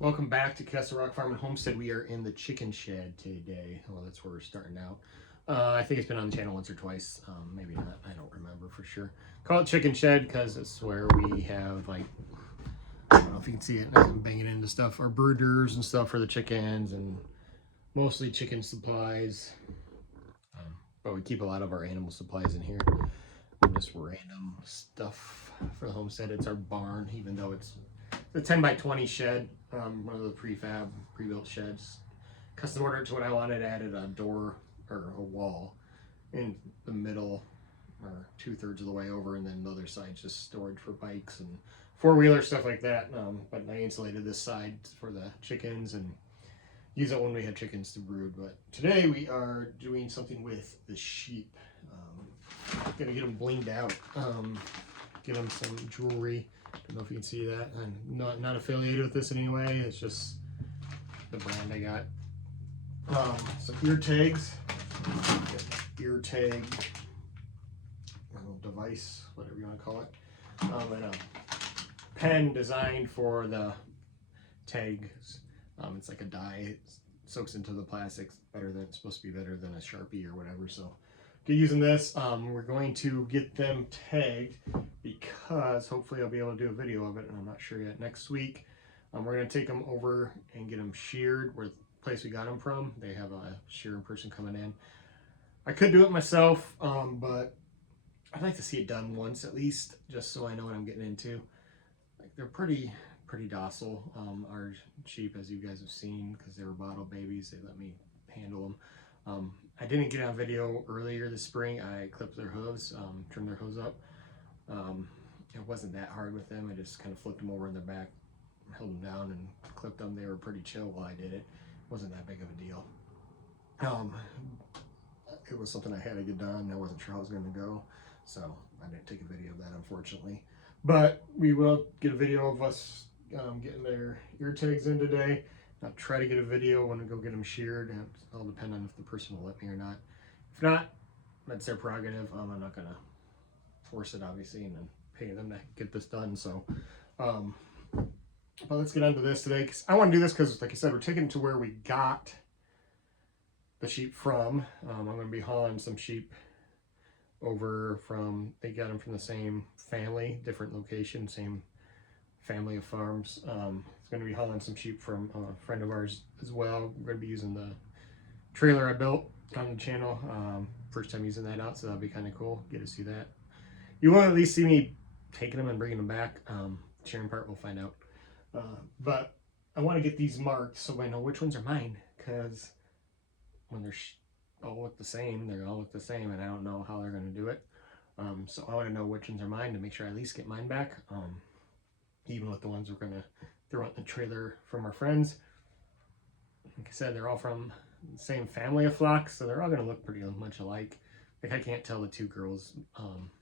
Welcome back to Castle Rock Farm and Homestead. We are in the chicken shed today. Well, that's where we're starting out. I think it's been on the channel once or twice. Maybe not. I don't remember for sure. Call it chicken shed because it's where we have, like, I don't know if you can see it. I'm banging into stuff. Our brooders and stuff for the chickens and mostly chicken supplies. But we keep a lot of our animal supplies in here. And just random stuff for the homestead. It's our barn, even though it's a 10 by 20 shed, one of the pre-built sheds. Custom ordered to what I wanted. Added a door or a wall in the middle, or 2/3 of the way over, and then the other side's just storage for bikes and four-wheeler stuff like that. But I insulated this side for the chickens and use it when we have chickens to brood. But today we are doing something with the sheep. Gonna get them blinged out. Get them some jewelry. Don't know if you can see that. I'm not affiliated with this in any way. It's just the brand I got. Some ear tags. Ear tag device, whatever you want to call it. And a pen designed for the tags. It's like a dye. It soaks into the plastics better than it's supposed to be, better than a Sharpie or whatever. So using this, we're going to get them tagged because hopefully I'll be able to do a video of it, and I'm not sure yet. Next week, we're going to take them over and get them sheared where the place we got them from. They have a shearing person coming in. I could do it myself, but I'd like to see it done once at least, just so I know what I'm getting into. Like, they're pretty docile. Our sheep, as you guys have seen, because they were bottle babies, they let me handle them. I didn't get on video earlier this spring. I clipped their hooves, trimmed their hooves up. It wasn't that hard with them. I just kind of flipped them over in their back, held them down, and clipped them. They were pretty chill while I did it. It wasn't that big of a deal. It was something I had to get done. I wasn't sure how it was going to go, so I didn't take a video of that, unfortunately. But we will get a video of us getting their ear tags in today. I'll try to get a video when we go get them sheared. It'll depend on if the person will let me or not. If not, that's their prerogative. I'm not gonna force it, obviously, and then pay them to get this done. So, but let's get onto this today. Cause I want to do this because, like I said, we're taking it to where we got the sheep from. I'm going to be hauling some sheep over from. They got them from the same family, different location, same family of farms. It's going to be hauling some sheep from a friend of ours as well. We're going to be using the trailer I built on the channel. First time using that out, so that'll be kind of cool. Get to see that. You will at least see me taking them and bringing them back. Sharing part, we'll find out. But I want to get these marked so I know which ones are mine, because when they're all look the same, they all look the same, and I don't know how they're going to do it. So I want to know which ones are mine to make sure I at least get mine back. Even with the ones we're going to throw out in the trailer from our friends. Like I said, they're all from the same family of flocks, so they're all going to look pretty much alike. Like, I can't tell the two girls,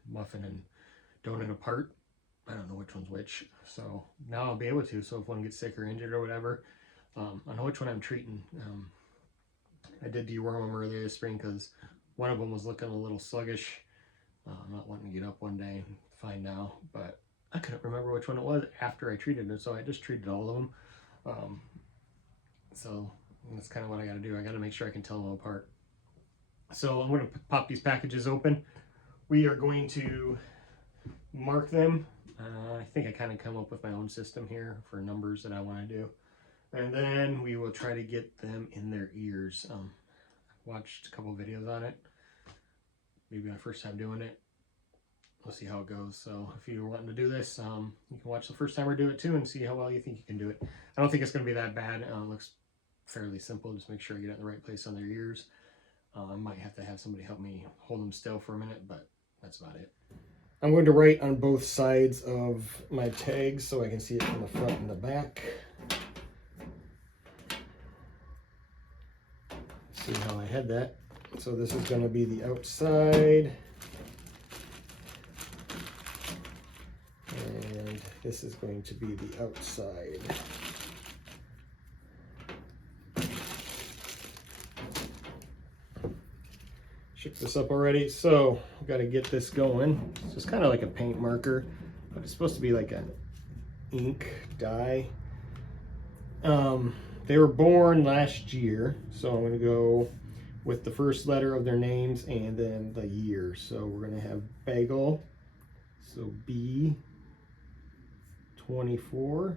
Muffin and Donut, apart. I don't know which one's which, so now I'll be able to. So if one gets sick or injured or whatever, I know which one I'm treating. I did deworm them earlier this spring because one of them was looking a little sluggish. Not wanting to get up one day and find now, but I couldn't remember which one it was after I treated it, so I just treated all of them. So that's kind of what I got to do. I got to make sure I can tell them apart. So I'm going to pop these packages open. We are going to mark them. I think I kind of come up with my own system here for numbers that I want to do. And then we will try to get them in their ears. I've watched a couple of videos on it. Maybe my first time doing it. We'll see how it goes. So if you're wanting to do this, you can watch the first timer do it too and see how well you think you can do it. I don't think it's going to be that bad. It looks fairly simple. Just make sure I get it in the right place on their ears. I might have to have somebody help me hold them still for a minute, but that's about it. I'm going to write on both sides of my tags so I can see it from the front and the back. See how I had that. So this is going to be the outside. And this is going to be the outside. Shipped this up already, so I've got to get this going. It's just kind of like a paint marker, but it's supposed to be like an ink dye. They were born last year, so I'm going to go with the first letter of their names and then the year. So we're going to have Bagel, so B24.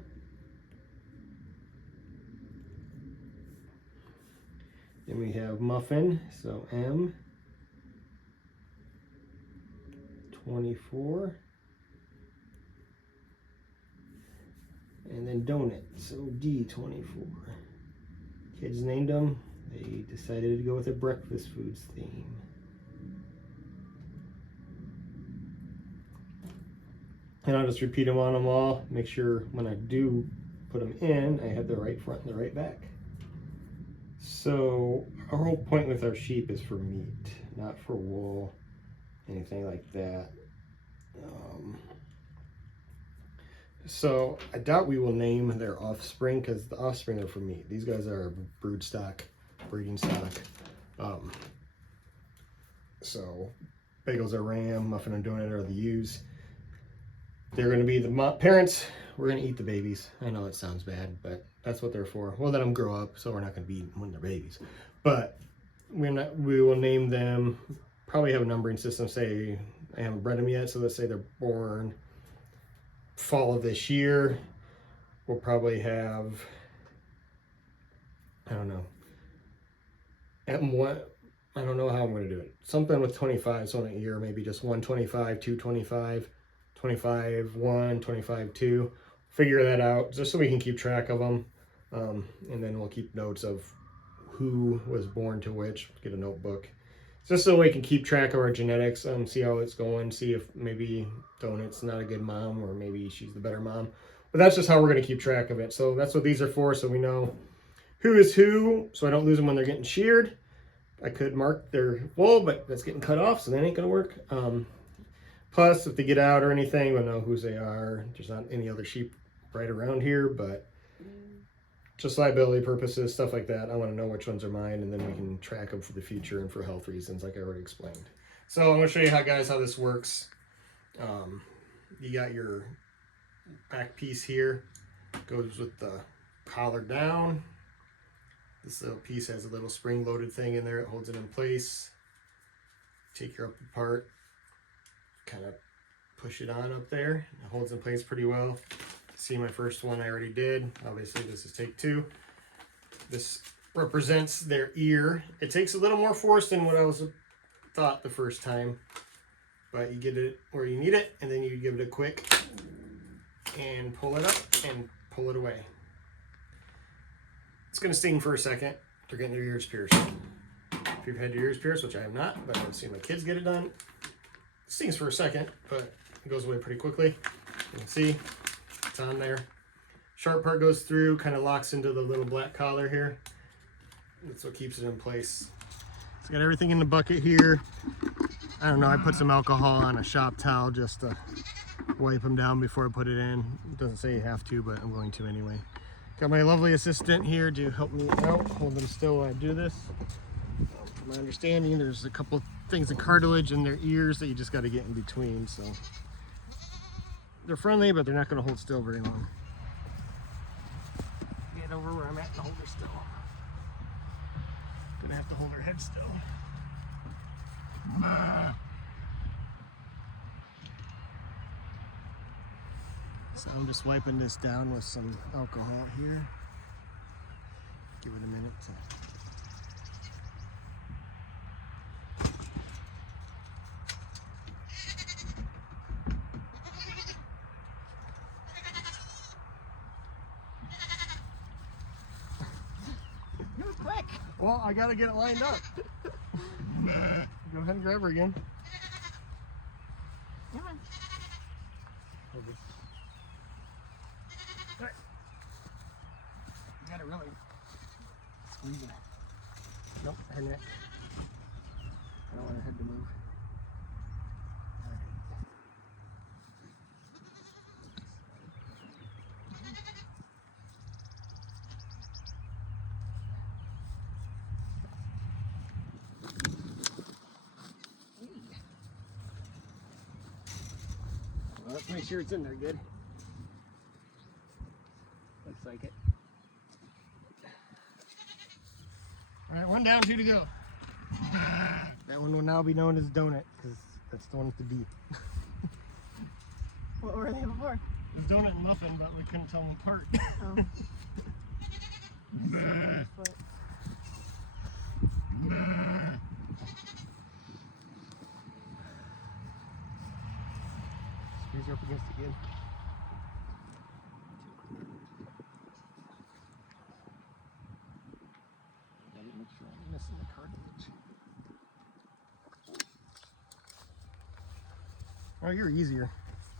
Then we have Muffin, so M24. And then Donut, so D24. Kids named them. They decided to go with a breakfast foods theme. And I'll just repeat them on them all. Make sure when I do put them in, I have the right front and the right back. So our whole point with our sheep is for meat, not for wool, anything like that. So I doubt we will name their offspring because the offspring are for meat. These guys are brood stock, breeding stock. So Bagel's a ram, Muffin and Donut are the ewes. They're going to be the parents. We're going to eat the babies. I know it sounds bad, but that's what they're for. We'll let them grow up, so we're not going to be when they're babies. But we will name them, probably have a numbering system. Say, I haven't bred them yet, so let's say they're born fall of this year. We'll probably have, I don't know, I don't know how I'm going to do it. Something with 25, so in a year, maybe just 125, 225, 25, 1, 25, 2. Figure that out just so we can keep track of them. And then we'll keep notes of who was born to which, get a notebook. Just so we can keep track of our genetics, see how it's going, see if maybe Donut's not a good mom or maybe she's the better mom. But that's just how we're going to keep track of it. So that's what these are for, so we know who is who, so I don't lose them when they're getting sheared. I could mark their wool, but that's getting cut off, so that ain't going to work. Plus, if they get out or anything, we'll know whose they are. There's not any other sheep right around here, but just liability purposes, stuff like that. I want to know which ones are mine, and then we can track them for the future and for health reasons, like I already explained. So I'm going to show you how this works. You got your back piece here, goes with the collar down. This little piece has a little spring-loaded thing in there. It holds it in place. Take your upper part, kind of push it on up there. It holds in place pretty well. See, my first one I already did. Obviously this is take 2. This represents their ear. It takes a little more force than what I was thought the first time, but you get it where you need it, and then you give it a quick and pull it up and pull it away. It's going to sting for a second. They're getting their ears pierced. If you've had your ears pierced, which I have not, but I've seen my kids get it done, it stings for a second, but it goes away pretty quickly. You can see it's on there. Sharp part goes through, kind of locks into the little black collar here. That's what keeps it in place. So got everything in the bucket here. I don't know, I put some alcohol on a shop towel just to wipe them down before I put it in. It doesn't say you have to, but I'm going to anyway. Got my lovely assistant here to help me out, hold them still while I do this. From my understanding, there's a couple things of cartilage in their ears that you just got to get in between. So they're friendly, but they're not going to hold still very long. Get over where I'm at and hold her still. Gonna have to hold her head still. So I'm just wiping this down with some alcohol here. Give it a minute to... You're quick! Well, I gotta get it lined up. Go ahead and grab her again. Come on. Hold this. Right. You gotta really squeeze it. Nope, her neck. I don't want her head to move. Well, let's make sure it's in there good. Looks like it. All right, 1 down, 2 to go. That one will now be known as Donut because that's the one with the D. What were they before? It was Donut and Muffin, but we couldn't tell them apart. Oh. Foot. Squeeze her up against it again. Gotta make sure I'm missing the cartilage. Oh, you're easier.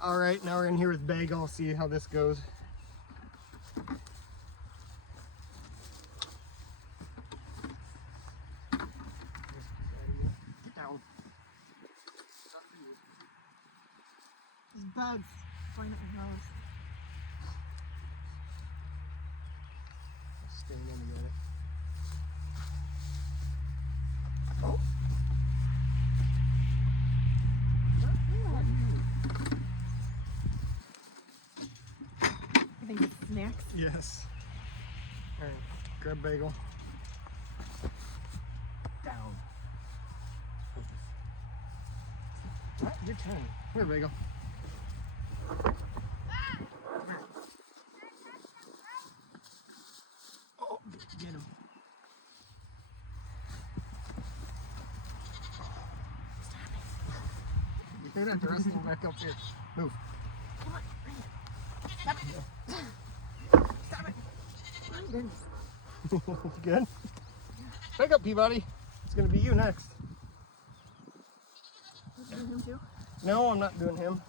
All right, now we're in here with Bagel. See how this goes. Get down. There's bugs flying at your nose. Staying in together. Oh. I think it's snacks. Yes. All right, grab Bagel. Down. All right, your turn. Here, Bagel. Oh, get him. You're gonna have to wrestle him back up here. Move. Come on, bring it. Stop it. Stop it. Oh, goodness. Good. Back up, Peabody. It's gonna be you next. You doing him too? No, I'm not doing him.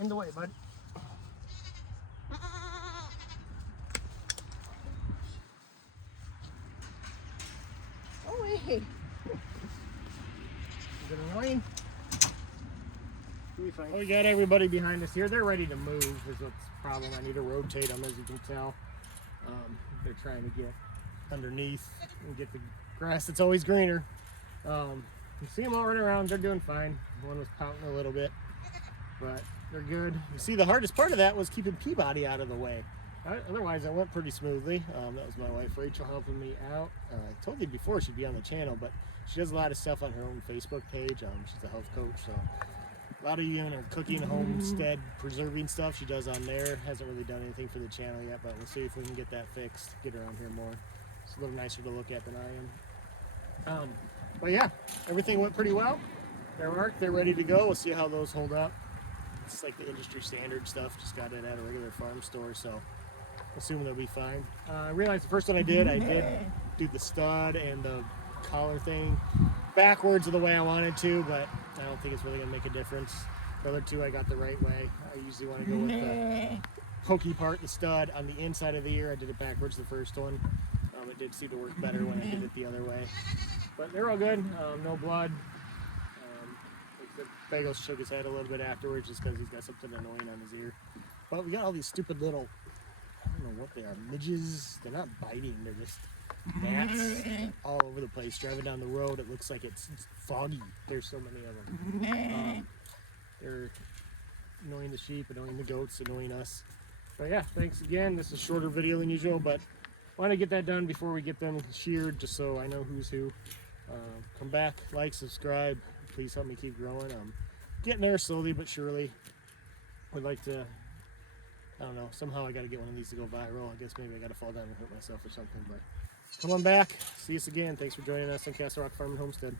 In the way, bud. Oh, wait. Is it annoying? We got everybody behind us here. They're ready to move is what's the problem. I need to rotate them, as you can tell. They're trying to get underneath and get the grass that's always greener. You see them all running around. They're doing fine. One was pouting a little bit, but they're good. You see, the hardest part of that was keeping Peabody out of the way. Otherwise, it went pretty smoothly. That was my wife, Rachel, helping me out. I told you before she'd be on the channel, but she does a lot of stuff on her own Facebook page. She's a health coach, so a lot of you in her cooking, homestead, preserving stuff she does on there. Hasn't really done anything for the channel yet, but we'll see if we can get that fixed, get her on here more. It's a little nicer to look at than I am. But yeah, everything went pretty well. They're marked, they're ready to go. We'll see how those hold up. It's like the industry standard stuff, just got it at a regular farm store, so assuming they'll be fine. I realized the first one I did do the stud and the collar thing backwards of the way I wanted to, but I don't think it's really gonna make a difference. The other two I got the right way. I usually want to go with the pokey part, the stud, on the inside of the ear. I did it backwards the first one. It did seem to work better when I did it the other way. But they're all good, no blood. The Bagel shook his head a little bit afterwards just because he's got something annoying on his ear. But we got all these stupid little, I don't know what they are, midges. They're not biting, they're just gnats all over the place. Driving down the road, it looks like it's foggy. There's so many of them. They're annoying the sheep, annoying the goats, annoying us. But yeah, thanks again. This is a shorter video than usual, but I want to get that done before we get them sheared, just so I know who's who. Come back, like, subscribe. Please help me keep growing. I'm getting there slowly but surely. Would like to, I don't know, somehow I got to get one of these to go viral. I guess maybe I got to fall down and hurt myself or something. But come on back. See us again. Thanks for joining us on Castle Rock Farm and Homestead.